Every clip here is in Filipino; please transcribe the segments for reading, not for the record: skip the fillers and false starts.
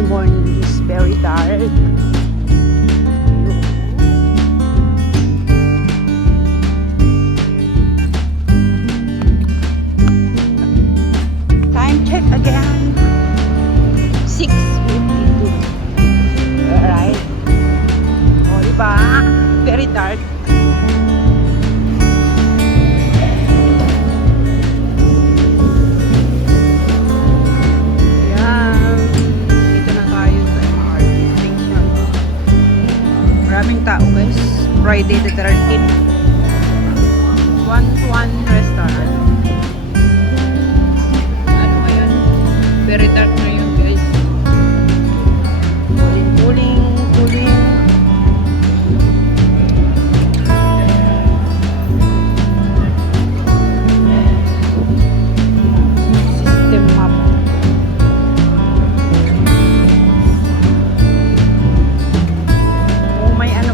early morning is very dark. Time check again. 6:52. Alright. O, diba? Very dark. Maraming tao guys. Friday the 13th. 1-1 restaurant. Ano ngayon? Very dark na yun guys. Cooling. System map.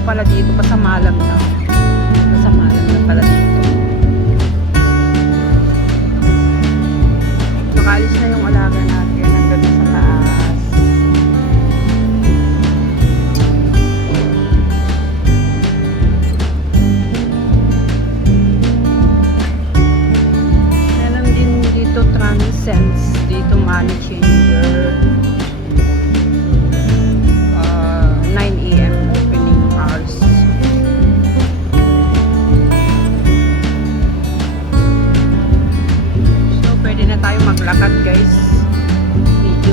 Pala dito, pasamalam na pala dito. Nakalis na yung alaga natin hanggang sa taas. Meron din dito Transcends, dito money changer. 9 AM opening hours. So pwede na tayo maglakad guys. Medyo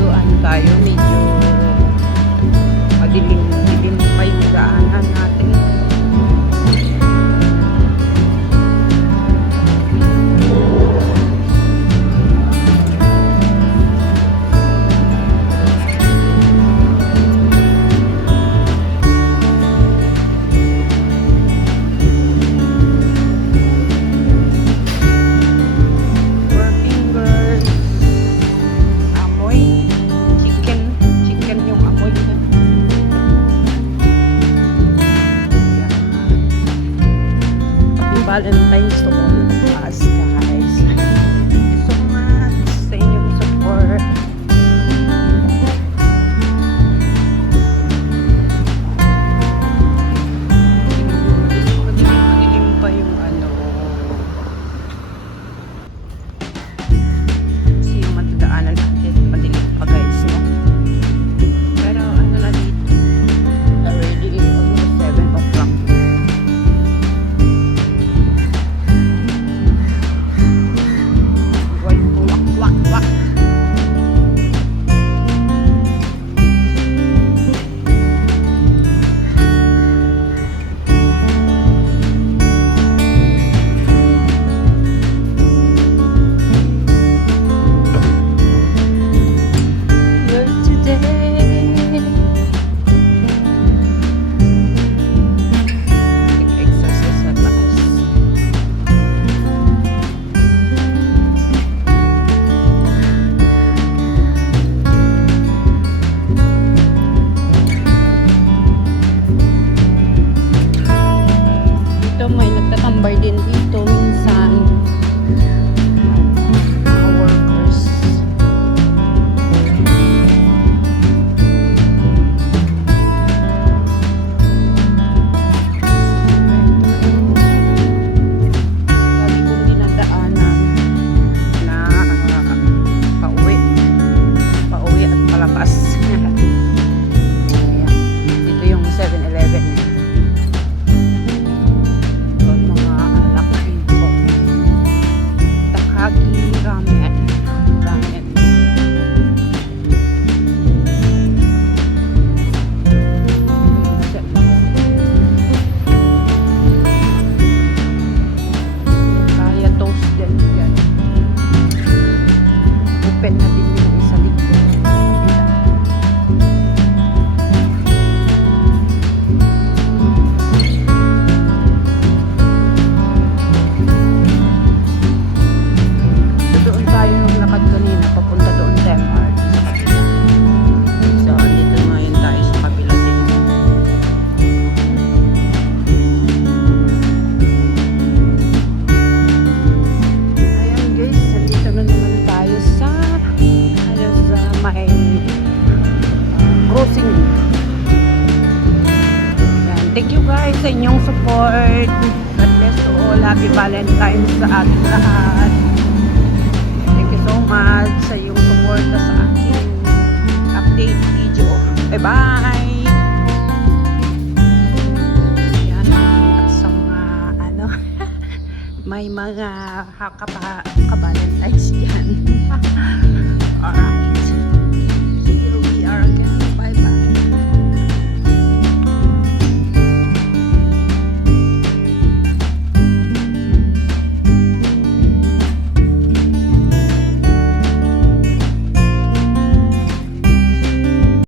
madilim pa yung daanan natin. Valentine's to all of us guys. Thank you so much sa inyong support. Madilim pa yung ano. Kasi yung matadaanan natin madilim pa guys, no? Pero ano na dito, already almost 7 o'clock. sa inyong support. God bless to all. Happy Valentine's sa ating lahat. Thank you so much sa iyong support sa aking update video. Bye-bye! Yan, at sa mga may mga ka-Valentine's dyan. Alright.